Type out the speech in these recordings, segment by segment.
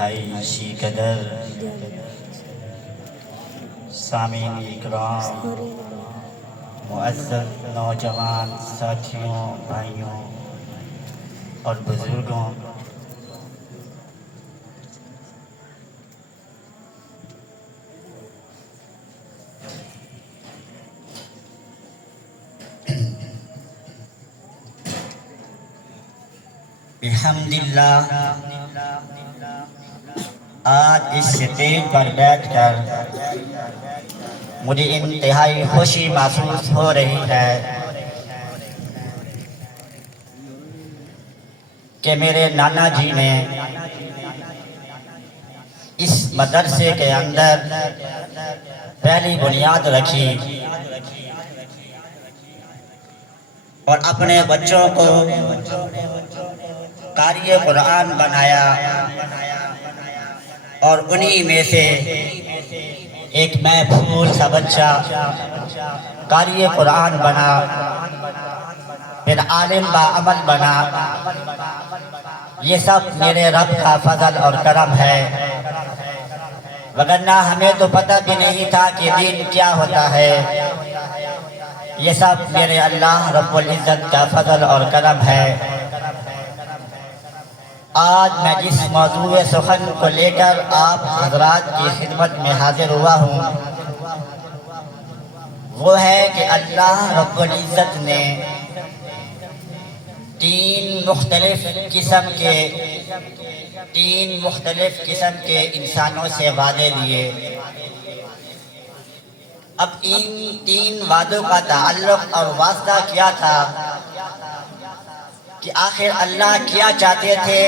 انتہائی شی قدر سامعین اکرام، معزز نوجوان ساتھیوں، بھائیوں اور بزرگوں، الحمدللہ آج اس سٹیج پر بیٹھ کر مجھے انتہائی خوشی محسوس ہو رہی ہے کہ میرے نانا جی نے اس مدرسے کے اندر پہلی بنیاد رکھی اور اپنے بچوں کو قاری قرآن بنایا، اور انہی میں سے ایک محفوظ سا بچہ قاری قرآن بنا، پھر عالم با عمل بنا۔ یہ سب میرے رب کا فضل اور کرم ہے، وگرنہ ہمیں تو پتہ بھی نہیں تھا کہ دین کیا ہوتا ہے۔ یہ سب میرے اللہ رب العزت کا فضل اور کرم ہے۔ آج میں جس موضوع سخن کو لے کر آپ حضرات کی خدمت میں حاضر ہوا ہوں، وہ ہے کہ اللہ رب العزت نے تین مختلف قسم کے انسانوں سے وعدے لیے۔ اب ان تین وعدوں کا تعلق اور واسطہ کیا تھا کہ آخر اللہ کیا چاہتے تھے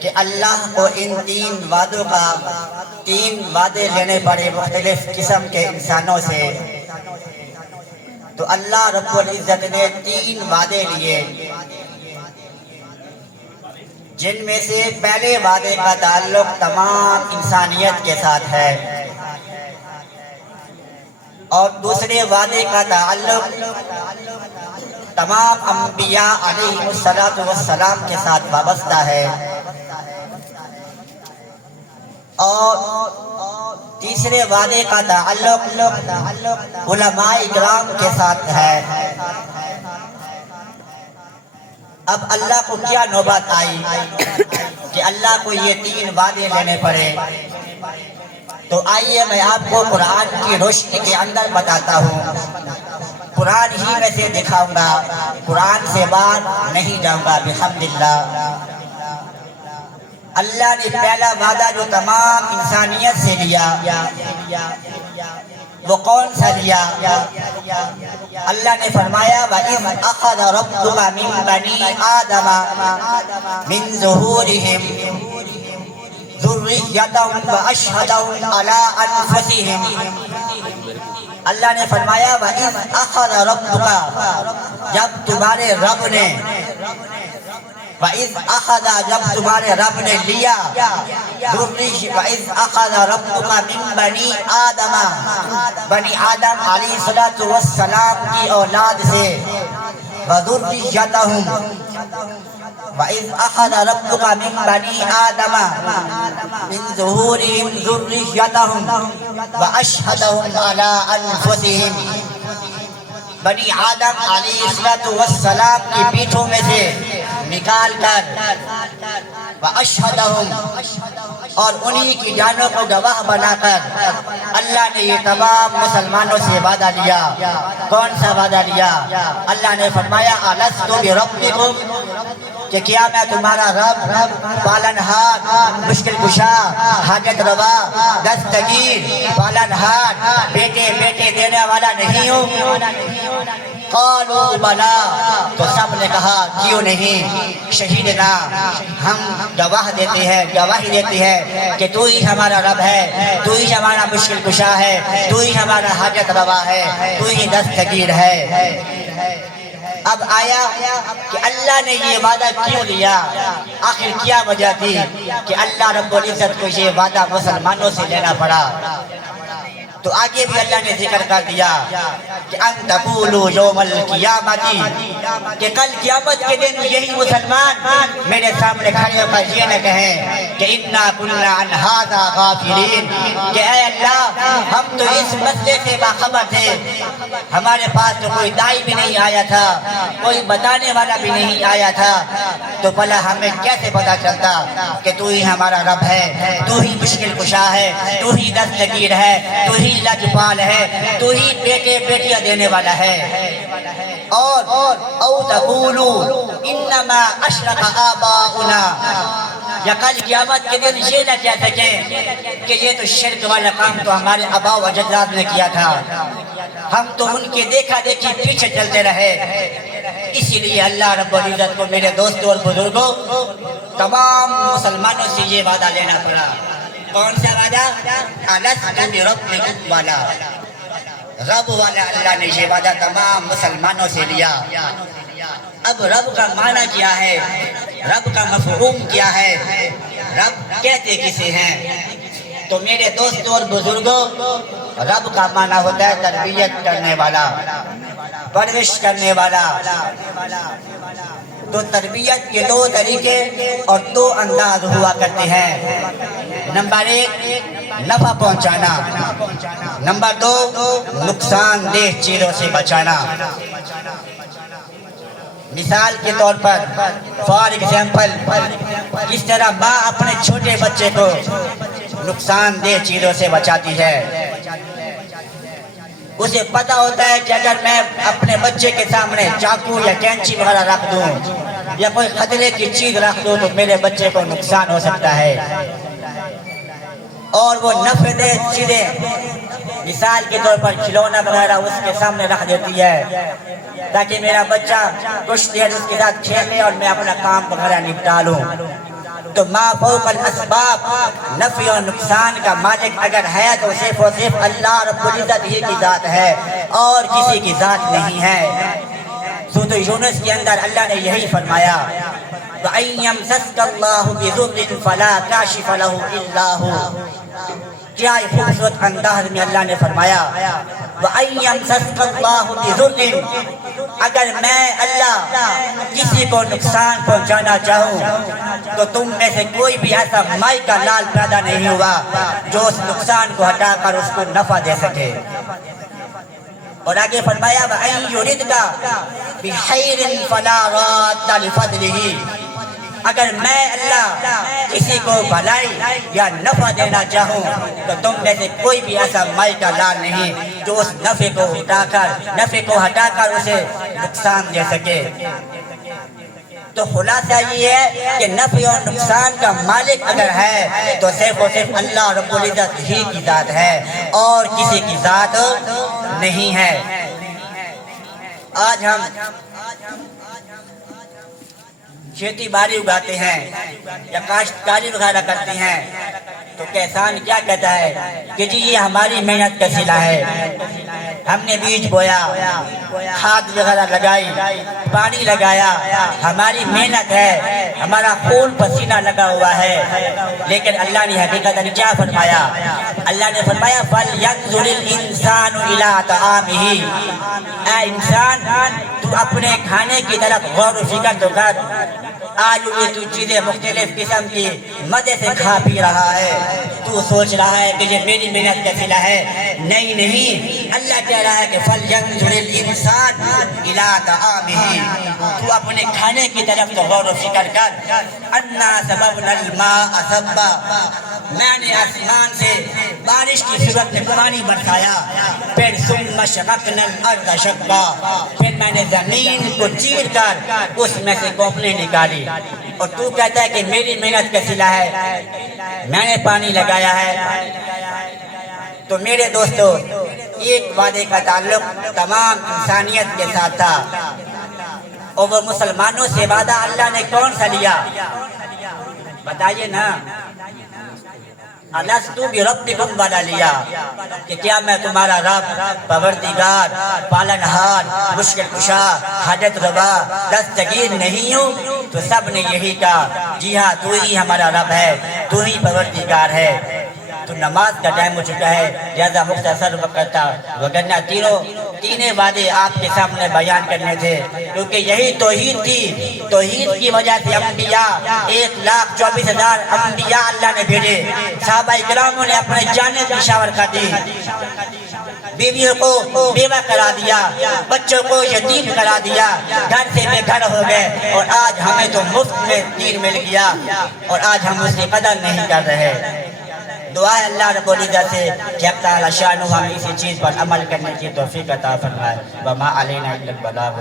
کہ اللہ کو ان تین وعدوں کا تین وعدے لینے پڑے مختلف قسم کے انسانوں سے۔ تو اللہ رب العزت نے تین وعدے لیے، جن میں سے پہلے وعدے کا تعلق تمام انسانیت کے ساتھ ہے، اور دوسرے وعدے کا تعلق تمام انبیاء علیہ السلام کے ساتھ وابستہ ہے، اور تیسرے وعدے کا تعلق علماء کرام کے ساتھ ہے۔ اب اللہ کو کیا نوبت آئی کہ اللہ کو یہ تین وعدے لینے پڑے؟ تو آئیے میں آپ کو قرآن کی روشنی کے اندر بتاتا ہوں، قرآن ہی میں سے دکھاؤں گا، قرآن سے باہر نہیں جاؤں گا بحمداللہ۔ اللہ نے پہلا وعدہ جو تمام انسانیت سے لیا، وہ کون سا لیا؟ اللہ نے فرمایا وَإِذْ أَخَذَ رَبُّكَ مِنْ بَنِي آدَمَ مِنْ ظُهُورِهِمْ ذُرِّيَّتَهُمْ وَأَشْهَدَهُمْ عَلَىٰ أَنفُسِهِمْ۔ اللہ نے فرمایا وَإِذْ أَخَذَ رَبُّكَ، جب تمہارے رب نے، وَإِذْ أَخَذَ جب تمہارے رب نے لیا، وَإِذْ أَخَذَ رَبُّكَ مِنْ بَنِي آدَمَ، بنی آدم علیہ السلام کی اولاد سے، وَذُرِّيَّتَهُمْ، وَإِذْ أَخَذَ رَبُّكَ مِنْ بَنِي آدَمَ مِنْ ظُهُورِهِمْ ذُرِّيَّتَهُمْ وَأَشْهَدَهُمْ عَلَىٰ أَنفُسِهِمْ، بنی آدم علیہ السلام کی پیٹھوں میں سے نکال کر وَأَشْهَدَهُمْ، اور انہی کی جانوں کو گواہ بنا کر اللہ نے یہ تمام مسلمانوں سے وعدہ لیا۔ کون سا وعدہ لیا؟ اللہ نے فرمایا أَلَسْتُ بِرَبِّكُمْ، کہ کیا میں تمہارا رب، پالنہار، مشکل کشا، حاجت روا، دستگیر، پالنہار، بیٹے دینے والا نہیں ہوں؟ قالوا بلا، تو سب نے کہا کیوں نہیں، شہیدنا، ہم گواہی دیتی ہے کہ تو ہی ہمارا رب ہے، تو ہی ہمارا مشکل کشا ہے، تو ہی ہمارا حاجت روا ہے، تو ہی دستگیر ہے۔ اب آیا کہ اللہ نے یہ وعدہ کیوں لیا، آخر کیا وجہ تھی کہ اللہ رب العزت کو یہ وعدہ مسلمانوں سے لینا پڑا؟ تو آگے بھی اللہ نے ذکر کر دیا کہ ان تقولوا یوم القیامت، کہ کل قیامت کے دن یہی مسلمان میرے سامنے کھڑے ہو کر یہ نہ کہیں کہ انا کنا عن ھذا غافلین، کہ اے اللہ ہم تو اس مسئلے سے باخبر تھے، ہمارے پاس تو کوئی داعی بھی نہیں آیا تھا، کوئی بتانے والا بھی نہیں آیا تھا، تو بھلا ہمیں کیسے پتا چلتا کہ تو ہی ہمارا رب ہے، تو ہی مشکل کشا ہے، تو ہی دستگیر ہے، تو ہی لجپال ہے، تو ہی بیٹے بیٹیاں دینے والا ہے۔ اور او تقولوا انما اشرک آباؤنا، یا کل قیامت کے دن یہ نہ کہہ سکیں کہ یہ تو شرک والا کام تو ہمارے آباء و اجداد نے کیا تھا، ہم تو ان کے دیکھا دیکھی پیچھے چلتے رہے۔ اسی لیے اللہ رب العزت کو میرے دوستوں اور بزرگوں تمام مسلمانوں سے یہ وعدہ لینا پڑا۔ کون سا وعدہ؟ الست بربکم والا، رب والا اللہ نے یہ وعدہ تمام مسلمانوں سے لیا۔ اب رب کا معنی کیا ہے، رب کا مفہوم کیا ہے، رب کہتے کسے ہیں؟ تو میرے دوستوں اور بزرگوں، رب کا معنی ہوتا ہے تربیت کرنے والا، پرورش کرنے والا۔ تو تربیت کے دو طریقے اور دو انداز ہوا کرتے ہیں۔ نمبر ایک نفع پہنچانا، نمبر دو نقصان دہ چیزوں سے بچانا۔ مثال کے طور پر فار ایگزامپل، کس طرح ماں اپنے چھوٹے بچے کو نقصان دہ چیزوں سے بچاتی ہے۔ اسے پتا ہوتا ہے کہ اگر میں اپنے بچے کے سامنے چاقو یا کینچی وغیرہ رکھ دوں یا کوئی خطرے کی چیز رکھ دوں تو میرے بچے کو نقصان ہو سکتا ہے، اور وہ نفع دہ چیزیں مثال کے طور پر کھلونا وغیرہ اس کے سامنے رکھ دیتی ہے تاکہ میرا بچہ کچھ دیر اس کے ساتھ کھیلے اور میں اپنا کام وغیرہ نپٹا لوں۔ تو ما فوق الاسباب، نفع اور نقصان کا مالک اگر ہے تو صرف اور صرف اللہ رب العزت ہی کی ذات ہے اور کسی کی ذات نہیں ہے۔ سورۃ یونس کے اندر اللہ نے یہی فرمایا، وَإِن يَمْسَسْكَ اللَّهُ بِضُرٍّ فَلَا كَاشِفَ لَهُ إِلَّا هُوَ، کیا خوبصورت انداز میں اللہ نے فرمایا، وَإِن يَمْسَسْكَ اللَّهُ بِضُرٍّ، اگر میں اللہ کسی کو نقصان پہنچانا چاہوں تو تم میں سے کوئی بھی ایسا مائی کا لال پیدا نہیں ہوا جو اس نقصان کو ہٹا کر اس کو نفع دے سکے۔ اور آگے فرمایا وَإِن يُرِدْكَ بِخَيْرٍ فَلَا رَادَّ لِفَضْلِهِ، اگر میں اللہ کسی کو بھلائی یا نفع دینا چاہوں تو تم میں سے کوئی بھی ایسا مائی کا لال نہیں جو اس نفع کو ہٹا کر اسے نقصان دے سکے۔ تو خلاصہ یہ ہے کہ نفع اور نقصان کا مالک اگر ہے تو صرف اور صرف اللہ رب العزت ہی کی ذات ہے اور کسی کی ذات نہیں ہے۔ آج ہم کھیتی باڑی اگاتے ہیں یا کاشتکاری وغیرہ کرتے ہیں تو کسان کیا کہتا ہے کہ جی یہ ہماری محنت کا صلہ ہے، ہم نے بیج بویا، کھاد وغیرہ لگائی، پانی لگایا، ہماری محنت ہے، ہمارا خون پسینہ لگا ہوا ہے۔ لیکن اللہ نے حقیقت کیا فرمایا؟ اللہ نے فرمایا فَلْيَنظُرِ الْإِنسَانُ إِلَىٰ طَعَامِهِ، اے انسان تو اپنے کھانے کی طرف غور و فکر تو کر، آج یہ تو چیزیں مختلف قسم کی مزے سے کھا پی رہا ہے، تو سوچ رہا ہے کہ یہ میری محنت کا صلہ ہے۔ نہیں، اللہ کہہ رہا ہے کہ فَلْيَنظُرِ الْإِنسَانُ إِلَىٰ طَعَامِهِ، تو اپنے کھانے کی طرف تو غور و فکر کر۔ اَنَّا صَبَبْنَا الْمَاءَ صَبًّا، میں نے آسمان سے بارش کی صورت میں پانی برسایا، پھر ثُمَّ شَقَقْنَا الْأَرْضَ شَقًّا، پھر میں نے زمین کو چیر کر اس میں سے کوپلیں نکالی، اور تو کہتا ہے کہ میری محنت کا صلہ ہے، میں نے پانی لگایا ہے۔ تو میرے دوستو ایک وعدے کا تعلق تمام انسانیت کے ساتھ تھا، اور وہ مسلمانوں سے وعدہ اللہ نے کون سا لیا؟ بتائیے نا، الست بربکم والا لیا کہ کیا میں تمہارا رب، پروردگار، پالنہار، مشکل کشا، حاجت روا، دستگیر نہیں ہوں؟ تو سب نے یہی کہا جی ہاں تو ہی ہمارا رب ہے، تو ہی پروردگار ہے۔ تو نماز کا ٹائم ہو چکا ہے، لہذا مختصر وقت تھا، وگرنہ تینے وعدے آپ کے سامنے بیان کرنے تھے، کیونکہ یہی توحید تھی۔ توحید کی وجہ سے انبیاء 1,24,000 انبیاء اللہ نے بھیجے، صحابہ کراموں نے اپنے جانیں نشاور کر دی، بیویوں کو بیوہ کرا دیا، بچوں کو یتیم کرا دیا، گھر سے بے گھر ہو گئے، اور آج ہمیں تو مفت میں دین مل گیا اور آج ہم اس کی قدر نہیں کر رہے۔ دعا ہے اللہ رب العزت سے کہ اللہ تعالی شانہ ہم اسی چیز پر عمل کرنے کی توفیق عطا فرمائے۔ وما علینا الا البلاغ۔